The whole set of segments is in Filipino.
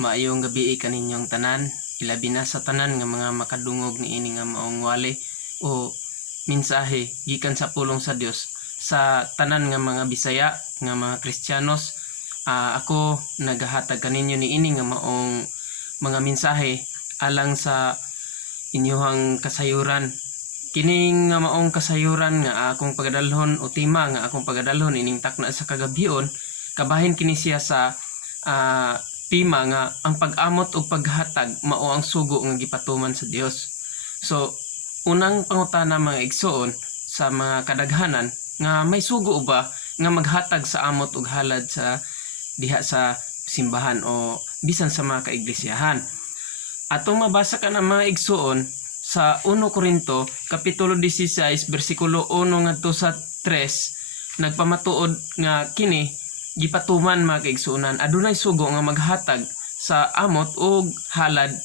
Maayong gabi kaninyong tanan, ilabi na sa tanan nga mga makadungog niini nga maong wali o mensahe gikan sa pulong sa Dios sa tanan nga mga Bisaya nga mga Kristiyanos. Ako nagahatag kaninyo niini nga maong mga mensahe alang sa inyong kasayuran. Kining nga maong kasayuran nga akong pagadalhon o tema nga akong pagadalhon ining takna sa kagabion, kabahin kini siya sa tema nga ang pag-amot o paghatag mao ang sugo nga gipatuman sa Dios. So unang pangutana mga igsoon sa mga kadaghanan nga may sugo ba nga maghatag sa amot ug halad sa diha sa simbahan o bisan sa mga kaiglesiyahan. Atong mabasa ka na mga igsoon sa 1 Korinto kapitulo 16 bersikulo 1 ngadto sa 3, nagpamatuod nga kini gipatuman mga kaigsuonan adunay sugo nga maghatag sa amot ug halad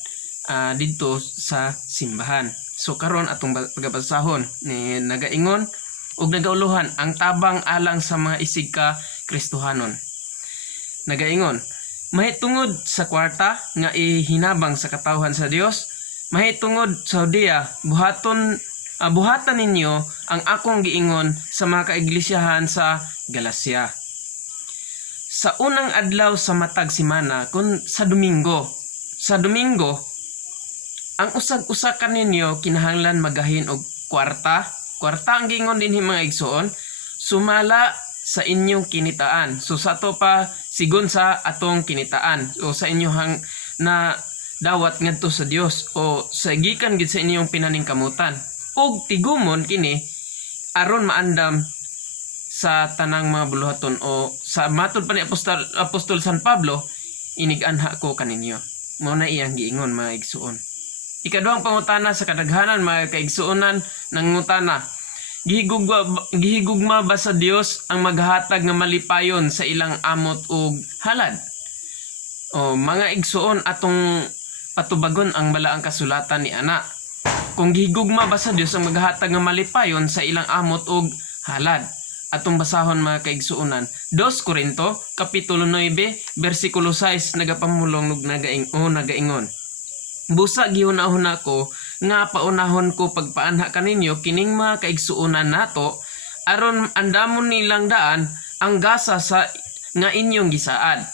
didto sa simbahan. So karon atong pagabasahon ni nagaingon ug nagauluhan ang tabang alang sa mga isig ka Kristohanon. Nagaingon, mahitungod sa kwarta nga ihinabang sa katawhan sa Dios, mahitungod sa Hudiya, buhatan ninyo ang akong giingon sa mga kaiglesiyahan sa Galacia. Sa unang adlaw sa matag simana kun sa Domingo, ang usag-usakan ninyo kinahanglan magahin og kwarta ang giingon dinhi mga igsoon, sumala sa inyong kinitaan. So sa ato pa sigon sa atong kinitaan o sa inyong na dawat ngadto sa Dios o sa gikan gid sa inyong pinaningkamutan. Ug tigumon kini aron maandam sa tanang mga buluhaton o sa matod pa ni Apostol San Pablo, inig-anha ko kaninyo. Mao na iyang giingon mga igsuon. Ikaduhang pangutana sa kadaghanan mga kaigsuonan nangutana, gihigugma ba sa Dios ang maghatag nga malipayon sa ilang amot ug halad? O mga igsuon atong patubagon ang balaang kasulatan ni ana. Kung gihigugma ba sa Dios ang maghatag nga malipayon sa ilang amot ug halad? Atong basahon mga kaigsuonan 2 Korinto kapitulo 9 bersikulo 6 nagapamulong ug nagaingon, busa gihuna-huna ko nga paunahon ko pagpaanha kaninyo kining mga kaigsuonan nato aron andamon nilang daan ang gasa sa nga inyong gisaad.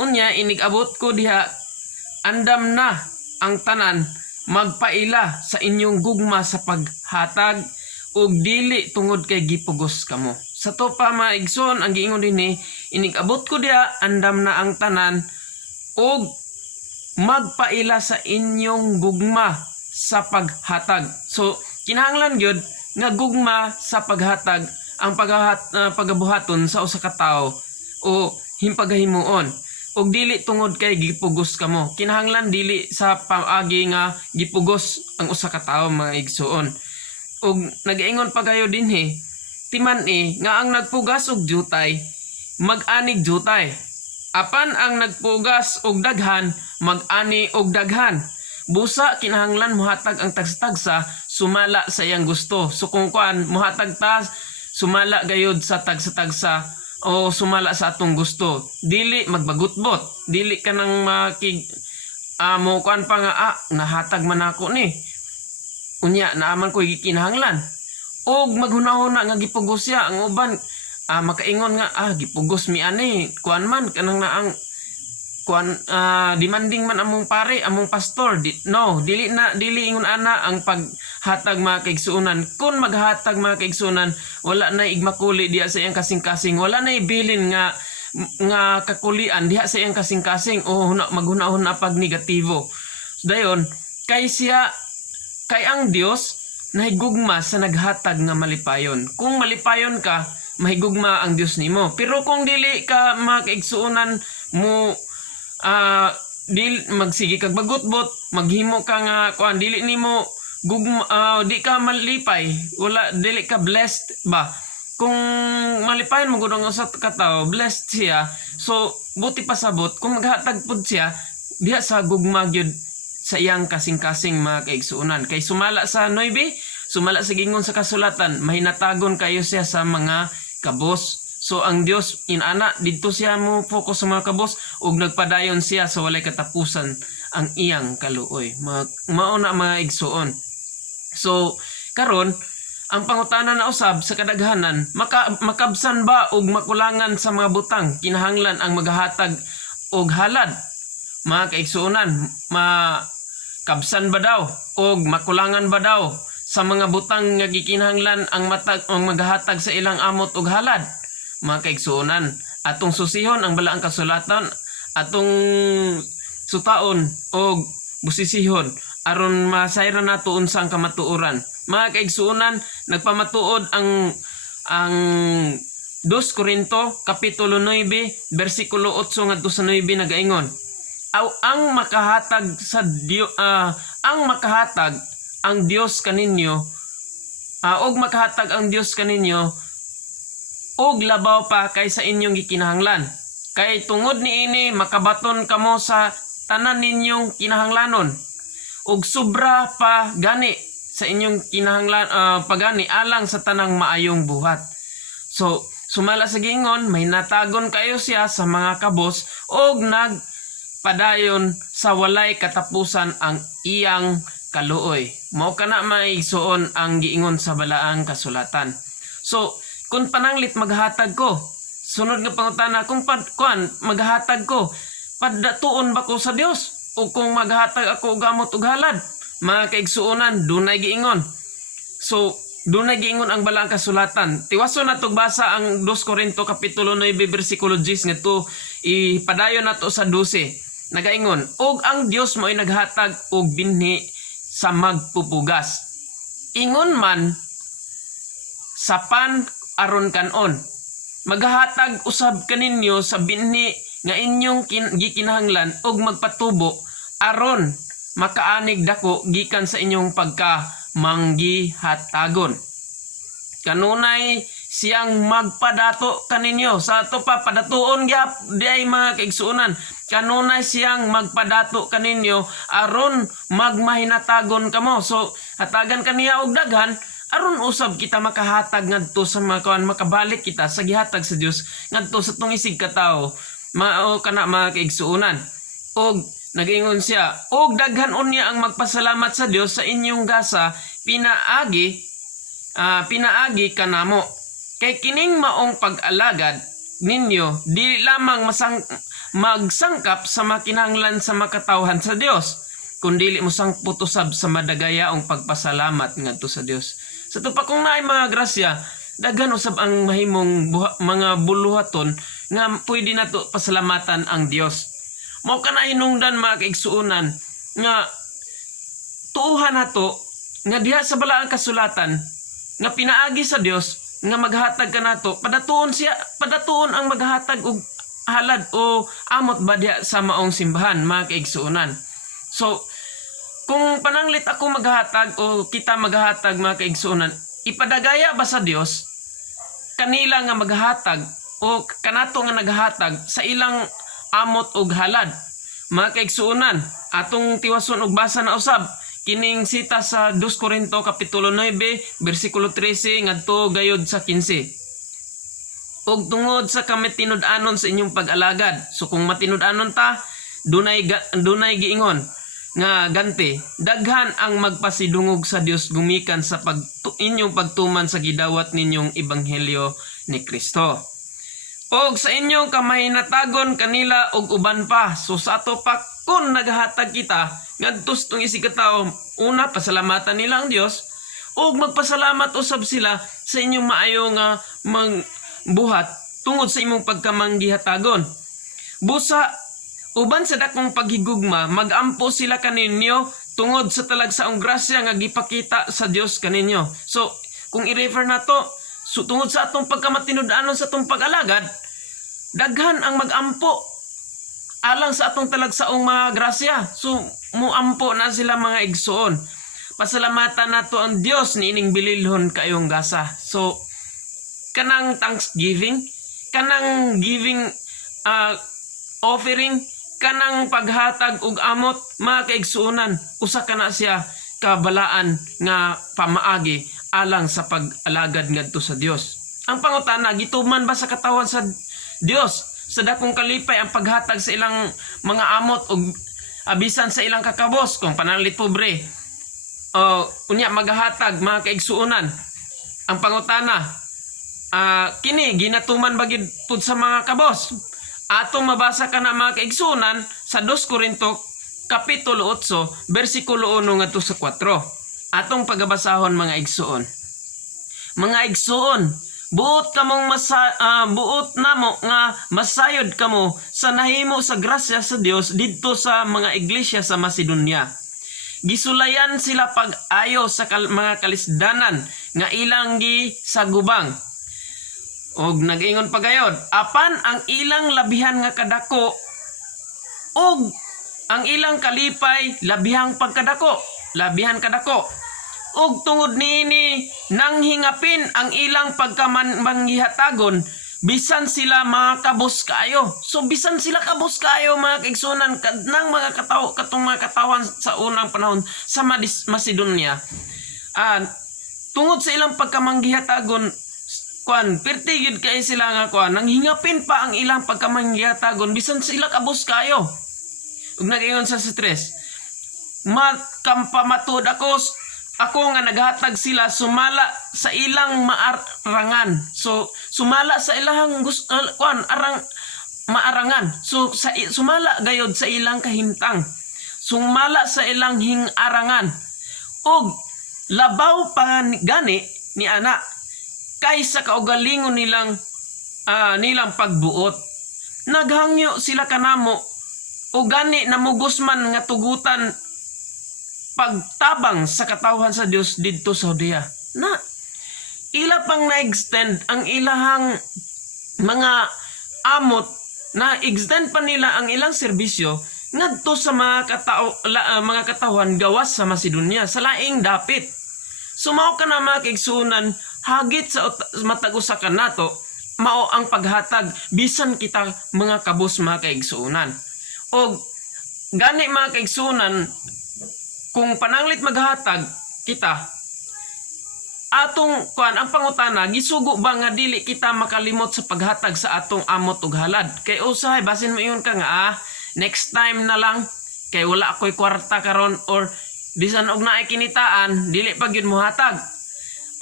Unya inig-abot ko diha andam na ang tanan magpaila sa inyong gugma sa paghatag ug dili tungod kay gipugos kamo. Sa to pa mga igsoon ang giingon dinhi, inig-abot ko diha andam na ang tanan ug magpaila sa inyong gugma sa paghatag. So kinahanglan gyud nga gugma sa paghatag ang pagabuhaton sa usa ka tawo o himpagahimuon ug dili tungod kay gipugos kamo. Kinahanglan dili sa paagi nga gipugos ang usa ka tawo mga igsoon. Ug nagaingon pa kayo dinhi, timan-i nga ang nagpugas og jutay mag-anig jutay. Apan ang nagpugas og daghan mag-ani og daghan. Busa kinahanglan muhatag ang tagsa-tagsa sumala sa iyang gusto. So kung kuan muhatag ta sumala gayud sa tagsa-tagsa o sumala sa atong gusto. Dili magbagutbot, dili ka nang mo kuan pa nga nahatag man ako ni. Unya naaman ko gikinahanglan. Og maghunahuna nga gipugos siya ang uban makaingon nga gipugos mi ani kuan man kanang naang kuan demanding man among pare among pastor dili ingon ana ang paghatag mga kaigsuonan. Kun maghatag mga kaigsuonan wala na igmakuli diha sa iyang kasing-kasing, wala na ibilin nga kakulian diha sa iyang kasing-kasing o maghunahuna pag negatibo. Dayon kay ang Dios nahigugma sa naghatag nga malipayon. Kung malipayon ka, mahigugma ang Dios nimo. Pero kung dili ka mga kaigsuonan mo dili magsige kag bagutbot, maghimo ka nga kuan dili nimo gugma di ka malipay, wala dili ka blessed ba. Kung malipayon mo gud ang usa ka tawo, blessed siya. So buti pasabot kung maghatag pud siya diha sa gugma gyud sa iyang kasing-kasing mga kaigsuonan. Kay sumala sa 9, sumala sa gingon sa kasulatan, mahinatagon kayo siya sa mga kabos. So ang Dios inana didto siya mo focus sa mga kabos ug nagpadayon siya sa walay katapusan ang iyang kaluoy. Mao na mga igsuon. So karon ang pangutana na usab sa kadaghanan, makabsan ba og makulangan sa mga butang kinahanglan ang maghatag og halad? Mga kaigsuonan, makabsan ba daw og makulangan ba daw sa mga butang nga gikinahanglan ang maghatag sa ilang amot og halad? Mga kaigsuonan, atong susihon ang balaang kasulatan, atong sutaon og busisihon aron masayra nato unsang kamatuoran. Mga kaigsuonan, nagpamatuod ang 2 Korinto kapitulo 9 bersikulo 8 ngadto sa 9 nagaingon, ang makahatag ang Dios kaninyo og makahatag ang Dios kaninyo og labaw pa kaysa inyong gikinahanglan. Kay tungod niini makabaton kamo sa tanan ninyong kinahanglanon ug sobra pa gani sa inyong kinahanglan pagani alang sa tanang maayong buhat. So sumala sa gingon, may natagon kayo siya sa mga kabos og nagpadayon sa walay katapusan ang iyang kaluoy. Mao kana maigsuon ang giingon sa balaang kasulatan. So kung pananglit maghatag ko, sunod nga pangutana, kung maghatag ko, padatuon ba ko sa Dios? O kung maghatag ako og amot og halad? Mga kaigsuonan, dunay giingon. So dunay giingon ang balaang kasulatan. Tiwason nato basa ang 2 Korinto kapitulo 9 bersikulo 10 ngadto ipadayon nato sa 12. Nagaingon, og ang Dios mo'y naghatag og binhi sa magpupugas. Ingon man sapan aron kanon. Maghatag usab kaninyo sa binhi nga inyong gikinahanglan og magpatubo aron makaanig dako gikan sa inyong pagkamanggihatagon. Kanunay siyang magpadato kaninyo. Sa ato pa padatuon gyap diay mga kaigsuonan. Kanunay siyang magpadato kaninyo aron magmahinatagon kamo. So hatagan kaniya og daghan aron usab kita makahatag ngadto sa mga makabalik kita sa gihatag sa Dios ngadto sa tong isig ka tawo. Mao kana mga kaigsuonan. Og nagingon siya, og daghan unya ang magpasalamat sa Dios sa inyong gasa pinaagi kanamo. Kay kining maong pag-alagad ninyo di lamang magsangkap sa makinahanglan sa makatawhan sa Dios, kundi mo sangput usab sa madagayaong pagpasalamat ngadto sa Dios. Sa tupa kung naay mga grasya, daghan usab ang mahimong mga buluhaton nga pwede nato pasalamatan ang Dios. Mao kana hinungdan mga kaigsuonan nga tuuhan nato nga diha sa balaang kasulatan nga pinaagi sa Dios nga maghatag kanato, padatuon ang maghatag og halad o amot ba diha sa maong simbahan mga kaigsuonan. So kung pananglit ako maghatag o kita maghatag mga kaigsuonan, ipadagaya ba sa Dios kanila nga maghatag o kanato nga naghatag sa ilang amot og halad? Mga kaigsuonan, atong tiwason og basa na usab kining sita sa 2 Korinto kapitulo 9 bersikulo 13 ngadto gayod sa 15. Og tungod sa kamatinud-anon sa inyong pag-alagad. So kung matinud-anon ta, dunay giingon nga ganti, daghan ang magpasidungog sa Dios gumikan sa inyong pagtuman sa gidawat ninyong ebanghelyo ni Kristo. Og sa inyong kamahinatagon kanila og uban pa. So sa ato pa kung naghatag kita ngadto sa tong isig ka tawo, una pasalamatan nila ang Dios og magpasalamat usab sila sa inyong maayo nga buhat tungod sa imong pagkamanggihatagon. Busa uban sa dakong paghigugma, magampo sila kaninyo tungod sa talagsaong grasya nga gipakita sa Dios kaninyo. So kung i-refer na to, so tungod sa atong pagkamatinud-anon sa atong pag-alagad, daghan ang magampo alang sa atong talagsaong mga grasya. So muampo na sila mga igsoon. Pasalamatan nato ang Dios niining bililhon kayong gasa. So kanang thanksgiving, kanang giving offering, kanang paghatag og amot mga kaigsuonan, usa kana siya kabalaan nga pamaagi alang sa pag-alagad ngadto sa Dios. Ang pangutana, gituman ba sa katawan sa Dios sa dakong kalipay ang paghatag sa ilang mga amot o abisan sa ilang kakabos kung pananalit pobre o unya magahatag mga kaigsuonan? Ang pangutana, kini ginatuman bagid pud sa mga kabos. Atong mabasa ka na mga kaigsuonan sa 2 Korinto kapitulo 8 bersikulo 1 ngadto sa 4. Atong pagabasahon mga igsuon. Mga igsuon, buot namo nga masayod kamo sa nahimo sa grasya sa Dios didto sa mga iglesia sa Macedonia. Gisulayan sila pag-ayo sa mga kalisdanan nga ilang gisagubang. Og nag-ingon pagayod, apan ang ilang labihan nga kadako og ang ilang kalipay labihang pagkadako, labihan kadako. Og tungod niini nang hingapin ang ilang pagkamangihatagon bisan sila mga kabos kaayo. So bisan sila kabos kaayo mga kaigsunan nang mga katong mga katawan sa unang panahon sa Macedonia. Tungod sa ilang pagkamanggihatagon pertigid kay sila nga nang hingapin pa ang ilang pagkamanggihatagon bisan sila kabos kaayo. Ug nag-ingon sa stress, makampamatod ako nga naghatag sila sumala sa ilang maarangan. So sumala sa ilang maarangan. So sumala gayod sa ilang kahimtang. Sumala sa ilang hingarangan. Og labaw pa gani ni ana kaysa kaugalingon nilang pagbuot. Naghangyo sila kanamo o gani namugos man nga tugutan pagtabang sa katawhan sa Dios didto sa Judea. Na ila pang na-extend ang ilahang mga amot, na extend pa nila ang ilang serbisyo ngadto sa mga katawhan gawas sa Macedonia sa laing dapit. Sumaw ka na mga kaigsunan, hagit sa matag usa ka nato mao ang paghatag bisan kita mga kabos mga kaigsunan. Og gani mga kaigsunan, kung pananglit maghatag kita, atong ang pangutana, gisugo ba nga dili kita makalimot sa paghatag sa atong amot ug halad? Kay usahay basin mo iyon ka nga next time na lang kay wala ako'y kwarta karon, or bisan og naay kinitaan dili pa gyud mo hatag.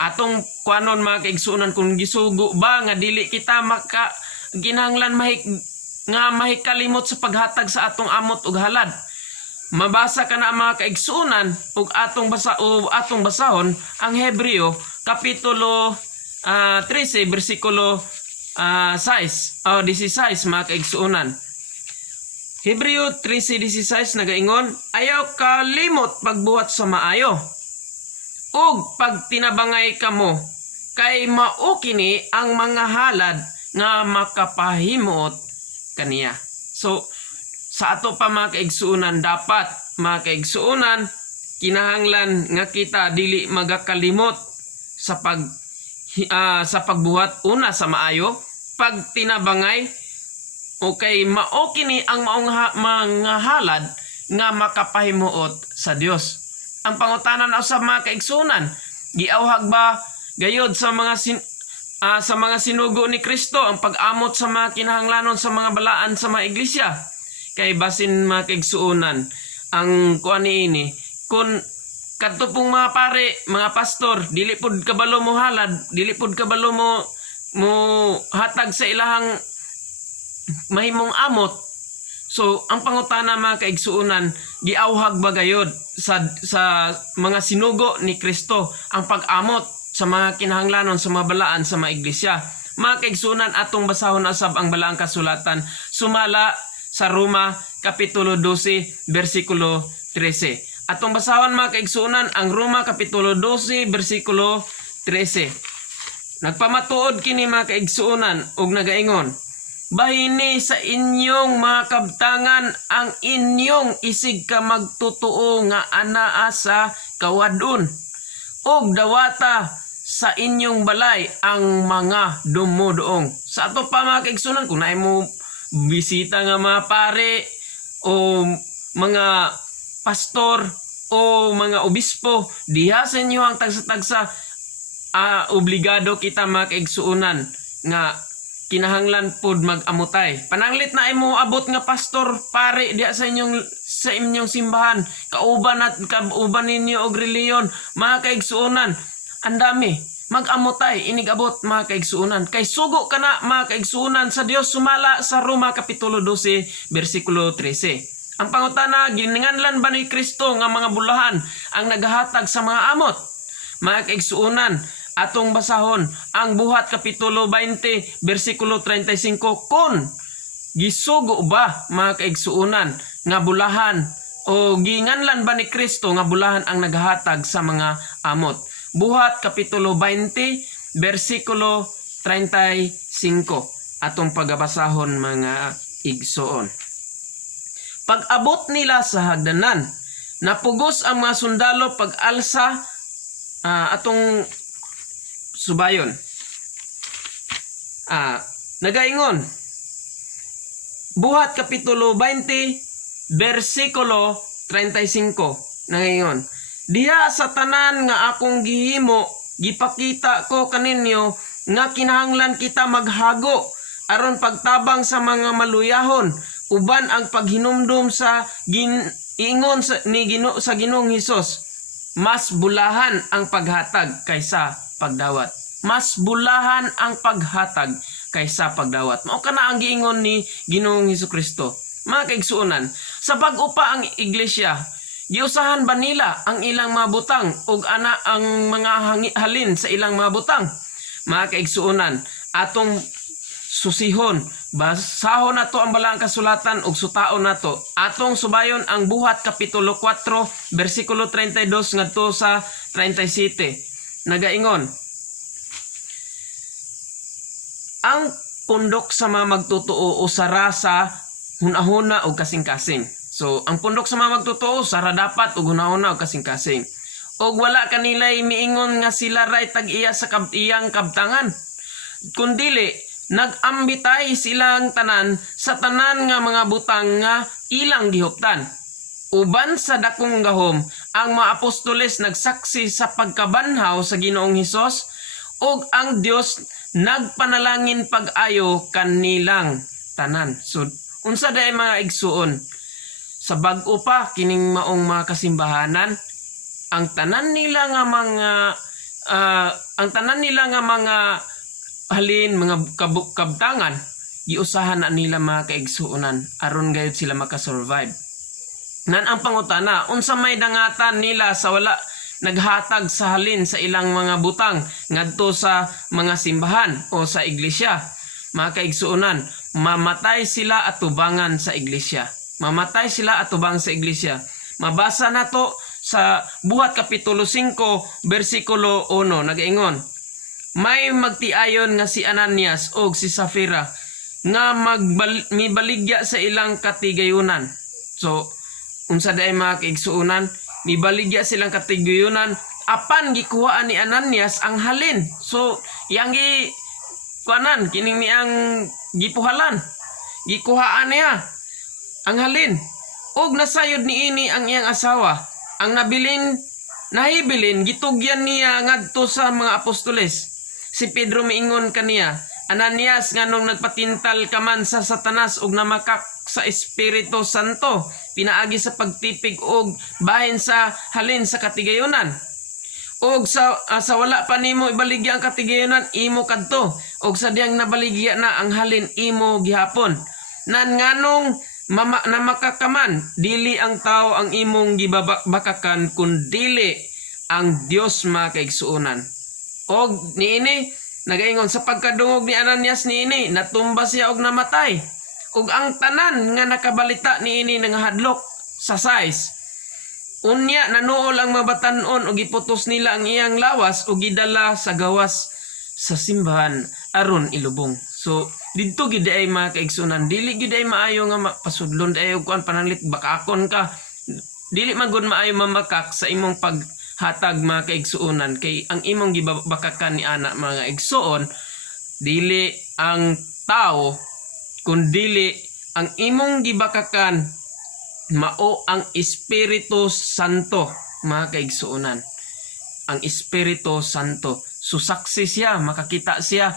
Atong kuanon mga kaigsunan, kung gisugo ba nga dili kita ginahanglan mahikalimot sa paghatag sa atong amot ug halad. Mabasa ka na mga kaigsunan ug atong basahon ang Hebreo kapitulo 13 bersikulo 16 mga kaigsunan. Hebreo 13:16 nagaingon, ayaw kalimot pagbuhat sa maayo ug pag tinabangay kamo kay mao kini ang mga halad nga makapahimot kaniya. So sa ato pa mga kaigsuunan, dapat mga kaigsuunan, kinahanglan nga kita dili magakalimot sa pagbuhat una sa maayo, pag tinabangay, okay, mao kini ang mga halad nga makapahimuot sa Dios. Ang pangutanan sa mga kaigsuunan, giawhag ba gayod sa mga sinugo ni Kristo ang pag-amot sa mga kinahanglanon sa mga balaan sa mga iglesia? Kay basin mga kaigsuonan ang kuan niini, kun kadto pong mga pare, mga pastor, dili pud kabalo mo halad, dili pud kabalo mo hatag sa ilahang mahimong amot. So ang pangutana mga kaigsuonan, giawhag ba gayod sa mga sinugo ni Kristo ang pag-amot sa mga kinahanglanon sa mga balaan sa mga iglesia? Mga kaigsuonan, atong basahon asab ang balaang kasulatan sumala sa Roma kapitulo 12 bersikulo 13. Atong basahon mga kaigsuonan ang Roma kapitulo 12 bersikulo 13. Nagpamatuod kini mga kaigsuonan ug nagaingon, bahini sa inyong mga kabtangan ang inyong isig ka magtotoo nga anaa sa kawadon, ug dawata sa inyong balay ang mga dumudoong. Sa ato pa mga kaigsuonan, kung naay mo bisita nga mga pare o mga pastor o mga obispo diha sa inyo ang tagsa-tagsa, obligado kita mga kaigsuonan nga kinahanglan pod mag-amutay. Pananglit na imo abot nga pastor pare diya sa inyong simbahan, kauban ninyo og reliyon, mga kaigsuonan, ang dami. Mag-amutay inig abot mga kaigsuonan. Kay sugo kana mga kaigsuonan sa Dios sumala sa Roma kapitulo 12 bersikulo 13. Ang pangutana, gininganlan ba ni Kristo nga mga bulahan ang naghahatag sa mga amot? Mga kaigsuonan, atong basahon ang Buhat kapitulo 20 bersikulo 35 kun gisugo ba mga kaigsuonan nga bulahan o ginganlan ba ni Kristo nga bulahan ang naghahatag sa mga amot? Buhat kapitulo 20 bersikulo 35 atong pagbasahon mga igsoon. Pag-abot nila sa hagdanan, napugos ang mga sundalo pag-alsa atong subayon. Nagaingon. Buhat kapitulo 20 bersikulo 35. Nagaingon. Diha sa tanan nga akong gihimo, gipakita ko kaninyo nga kinahanglan kita maghago aron pagtabang sa mga maluyahon uban ang paghinumdum sa ingon sa Ginoong Hesus. Mas bulahan ang paghatag kaysa pagdawat. Mas bulahan ang paghatag kaysa pagdawat. Mao kana ang giingon ni Ginoong Hesukristo. Mga kaigsuonan, sa bag-upa ang iglesia, giusahan ba nila ang ilang mga butang ug ana ang mga halin sa ilang mga butang? Mga kaigsuonan, atong susihon, basahon nato ang balaang kasulatan ug sutaon nato. Atong subayon ang Buhat kapitulo 4 bersikulo 32 ngadto sa 37. Nagaingon, ang pundok sa mga magtotoo usara sa hunahuna o kasing-kasing. So, ang pundok sa mga magtotoo sara dapat og hunahuna o kasing-kasing. Og wala kanilay miingon nga sila ray tag-iya sa iyang kabtangan. Kundili nag-ambitay silang tanan sa tanan nga mga butang nga ilang gihuptan. Uban sa dakong gahom, ang mga apostoles nagsaksi sa pagkabanhaw sa Ginoong Hesus ug ang Dios nagpanalangin pag-ayo kanilang tanan. So, unsa day mga igsuon? Sa bag-o pa kining maong mga kasimbahanan, ang tanan nila nga mga halin, mga kabtangan, giusahan na nila mga kaigsuonan aron gayud sila makasurvive. Nan ang pangutana, unsa may dangatan nila sa wala naghatag sa halin sa ilang mga butang ngadto sa mga simbahan o sa iglesia? Mga kaigsuonan, mamatay sila at tubangan sa iglesia. Mamatay sila at tubang sa iglesia. Mabasa nato sa Buhat kapitulo 5 bersikulo 1, nagaingon, may magtiayon nga si Ananias o si Safira nga mibaligya sa ilang katigayunan. So, unsa day mga kaigsuonan, mibaligya silang katigayunan apan gikuhaan ni Ananias ang halin. So, yang kuanan kining niyang gipuhalan. Gikuhaan niya ang halin. Og nasayod niini ang iyang asawa. Ang nahibilin gitugyan niya ngadto sa mga apostoles. Si Pedro miingon kaniya, Ananias nganong nagpatintal ka man sa Satanas ug namakak sa Espiritu Santo, pinaagi sa pagtipig og bahin sa halin sa katigayunan. Og sa wala pa nimo ibaligya ang katigayunan, imo kadto. Og sa diyang nabaligya na ang halin, imo gihapon. Nan nganong namakakaman, dili ang tao ang imong gibabakakan, kundili ang Dios mga kaigsuonan. Og niini nagaingon sa pagkadungog ni Ananias niini natumba siya og namatay. Og ang tanan nga nakabalita niini nangahadlok sa sais. Unya nanuol ang mabatan-on og iputos nila ang iyang lawas og gidala sa gawas sa simbahan aron ilubong. So didto gid ay mga kaigsunan, dili gid ay maayo nga pasudlon ay og kuan pananglit bakakon ka. Dili man gud maayo mamakak sa imong paghatag mga kaigsuonan, kay ang imong gibakakan ni ana mga igsuon dili ang tao kundili ang imong gibakakan mao ang Espiritu Santo mga kaigsuonan. Ang Espiritu Santo. susaksi siya, makakita siya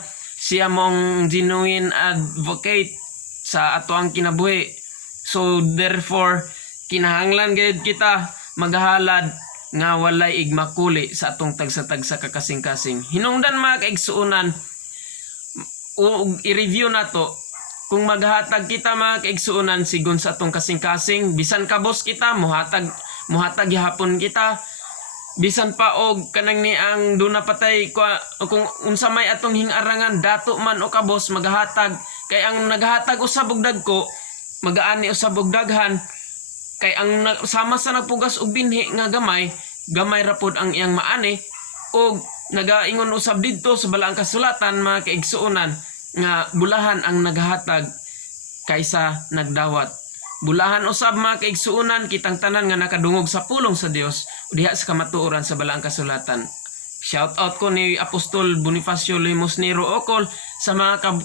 mong genuine advocate sa ato ang kinabuhi. So therefore kinahanglan gayud kita maghalad nga walay igmakuli sa atong tagsa-tagsa kakasing-kasing. Hinungdan mga kaigsuonan, i-review nato kung maghatag kita mga kaigsuonan sigon sa atong kasing-kasing, bisan kabos kita muhatag gihapon kita, bisan pa og kanang ni ang duna patay kung unsa may atong hingarangan dato man o kabos maghatag, kay ang naghatag usab og dagko magaani usab og daghan, kay ang sama sa nagpugas og binhi nga gamay ra pod ang iyang maani, og nagaingon usab didto sa balaang kasulatan mga kaigsuonan nga bulahan ang naghatag kaysa nagdawat. Bulahan usab mga kaigsuonan kitang tanan nga nakadungog sa pulong sa Dios diha sa kamatuoran sa balaang kasulatan. Shout out ko ni Apostol Bonifacio Limosnero Ocol sa mga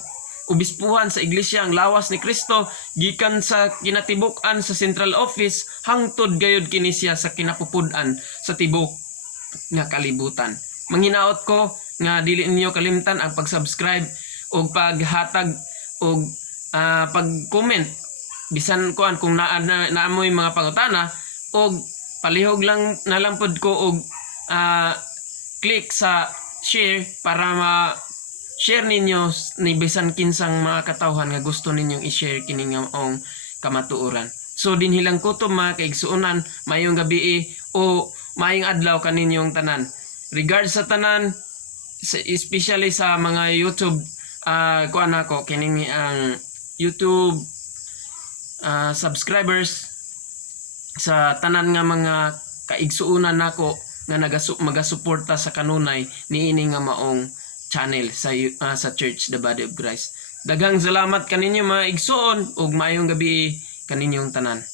obispuhan sa Iglesia ang Lawas ni Cristo gikan sa kinatibuk-an sa Central Office hangtod gayud kini siya sa kinapupud-an sa tibok nga kalibutan. Manghinaot ko nga dili ninyo kalimtan ang pag-subscribe o paghatag o pag-comment bisan kuan kung naamoy mga pangutana, o palihog lang nalang pod ko og click sa share para ma-share ninyo ni bisan kinsang mga katawhan nga gusto ninyong i-share kini nga ong kamatuoran. So dinhilang kutom mga kaigsuonan, mayong gabi o mayong adlaw kaninyong tanan. Regards sa tanan, especially sa mga YouTube kuan ako kining ang YouTube subscribers, sa tanan nga mga kaigsuonan nako nga magasuporta sa kanunay niini nga maong channel sa Church the Body of Christ. Daghang salamat kaninyo mga igsuon ug maayong gabi kaninyong tanan.